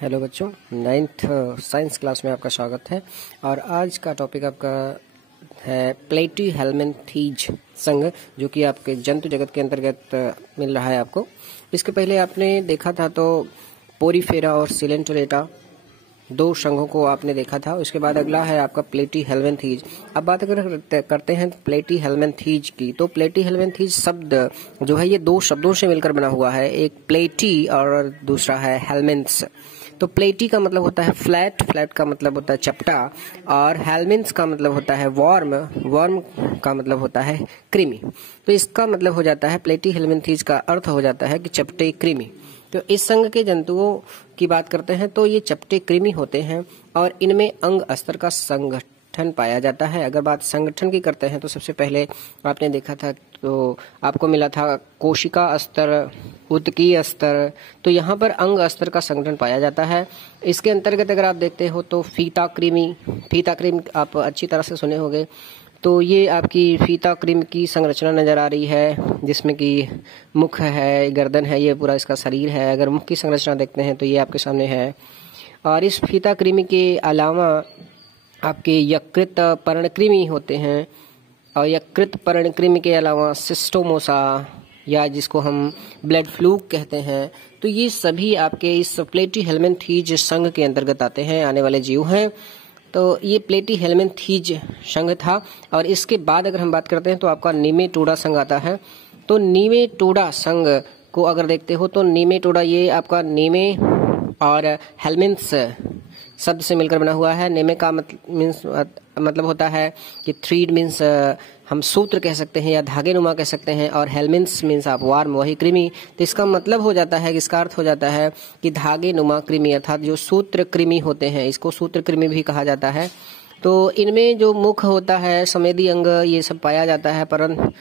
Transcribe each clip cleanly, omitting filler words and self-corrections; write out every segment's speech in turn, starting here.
Hello बच्चों, 9th science class में आपका स्वागत है। और आज का टॉपिक आपका है प्लेटीहेल्मिन्थेज संघ, जो कि आपके जंतु जगत के अंतर्गत मिल रहा है आपको। इसके पहले आपने देखा था तो पोरीफेरा और सिलेंटरेटा, दो संघों को आपने देखा था। उसके बाद अगला है आपका प्लेटीहेल्मिन्थेज। अब बात अगर करते हैं प्लेटीहेल्मिन्थेज की, तो प्लेटीहेल्मिन्थेज शब्द जो है ये दो शब्दों से मिलकर बना हुआ है, एक प्लेटी और दूसरा है हेल्मिन्थ्स। तो प्लेटी का मतलब होता है फ्लैट, फ्लैट का मतलब होता है चपटा, और हेल्मिन्थ्स का मतलब होता है वार्म, वार्म का मतलब होता है कृमि। तो इसका मतलब हो जाता है प्लेटीहेल्मिन्थेज का अर्थ हो जाता है कि चपटे कृमि। तो इस संघ के जंतुओं की बात करते हैं तो ये चपटे कृमि होते हैं और इनमें अंग अस्तर का संगठन पाया जाता है। अगर बात संगठन की करते हैं तो सबसे पहले आपने देखा था तो आपको मिला था कोशिका अस्तर, उत्कीय स्तर। तो यहाँ पर अंग अस्तर का संगठन पाया जाता है। इसके अंतर्गत अगर आप देखते हो तो फीता कृमि, फीता कृमि आप अच्छी तरह से सुने होंगे। तो ये आपकी फीता कृमि की संरचना नजर आ रही है, जिसमें कि मुख है, गर्दन है, ये पूरा इसका शरीर है। अगर मुख की संरचना देखते हैं तो ये आपके सामने है। और इस फीता कृमि के अलावा आपके यकृत पर्णकृमि होते हैं, और यकृत पर्णकृमि के अलावा सिस्टोमोसा, या जिसको हम ब्लड फ्लूक कहते हैं, तो ये सभी आपके इस प्लेटीहेल्मिन्थेज संघ के अंतर्गत आते हैं, आने वाले जीव हैं। तो ये प्लेटीहेल्मिन्थेज संघ था। और इसके बाद अगर हम बात करते हैं तो आपका नीमेटोडा संघ आता है। तो नीमेटोडा संघ को अगर देखते हो तो नीमेटोडा ये आपका नीमे और हेल्मिन्थ्स शब्द से मिलकर बना हुआ है। नेमे का मतलब होता है कि थ्रीड मीन्स हम सूत्र कह सकते हैं या धागे नुमा कह सकते हैं, और हेल्मिन्थ्स मीन्स आप वार्म, वही कृमि। तो इसका मतलब हो जाता है, इसका अर्थ हो जाता है कि धागे नुमा कृमि, अर्थात जो सूत्र कृमि होते हैं, इसको सूत्र कृमि भी कहा जाता है। तो इनमें जो मुख होता है, संवेदी अंग, ये सब पाया जाता है, परंतु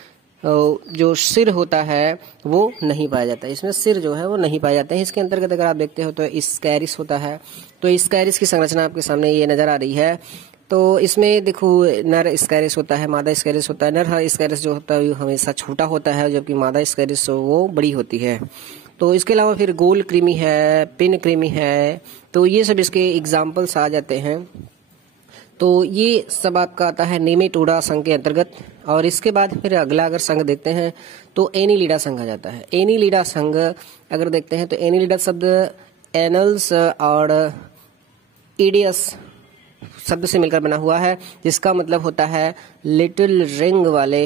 जो सिर होता है वो नहीं पाया जाता है। इसमें सिर जो है वो नहीं पाए जाते हैं। इसके अंतर्गत अगर आप देखते हो तो स्कैरिस होता है। तो स्कैरिस की संरचना आपके सामने ये नजर आ रही है। तो इसमें देखो नर स्कैरिस होता है, मादा स्कैरिस होता है। नर स्कैरिस जो होता है वो हमेशा छोटा होता है, जबकि मादा स्कैरिस वो बड़ी होती है। तो इसके अलावा फिर गोल कृमि है, पिन कृमि है, तो ये सब इसके एग्जाम्पल्स आ जाते हैं। तो ये सब आपका आता है नीमेटोडा संघ के अंतर्गत। और इसके बाद फिर अगला अगर संघ देखते हैं तो एनीलिडा संघ आ जाता है। एनीलिडा संघ अगर देखते हैं तो एनीलिडा शब्द एनल्स और ईडियस शब्द से मिलकर बना हुआ है, जिसका मतलब होता है लिटिल रिंग वाले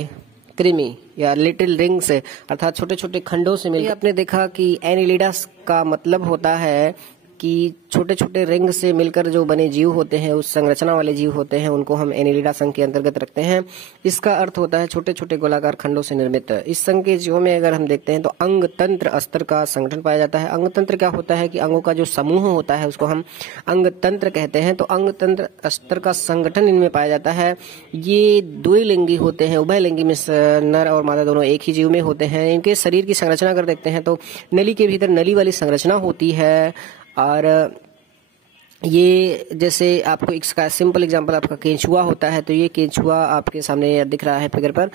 कृमि, या लिटिल रिंग से अर्थात छोटे छोटे खंडों से मिलकर। आपने देखा कि एनीलिडा का मतलब होता है कि छोटे छोटे रिंग से मिलकर जो बने जीव होते हैं, उस संरचना वाले जीव होते हैं, उनको हम एनीलिडा संघ के अंतर्गत रखते हैं। इसका अर्थ होता है छोटे छोटे गोलाकार खंडों से निर्मित। इस संघ के जीवों में अगर हम देखते हैं तो अंग तंत्र अस्तर का संगठन पाया जाता है। अंग तंत्र क्या होता है कि अंगों का जो समूह होता है उसको हम अंग तंत्र कहते हैं। तो अंग तंत्र अस्तर का संगठन इनमें पाया जाता है। ये द्विलिंगी होते हैं, उभयलिंगी में नर और मादा दोनों एक ही जीव में होते हैं। इनके शरीर की संरचना अगर देखते हैं तो नली के भीतर नली वाली संरचना होती है। और ये जैसे आपको इसका सिंपल एग्जांपल आपका केंचुआ होता है, तो ये केंचुआ आपके सामने दिख रहा है फिगर पर।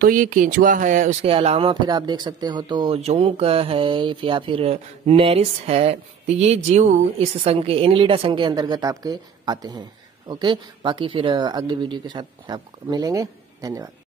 तो ये केंचुआ है। उसके अलावा फिर आप देख सकते हो तो जोंक है या फिर नेरिस है। तो ये जीव इस संघ के एनीलिडा संघ के अंतर्गत आपके आते हैं। ओके, बाकी फिर अगली वीडियो के साथ आप मिलेंगे। धन्यवाद।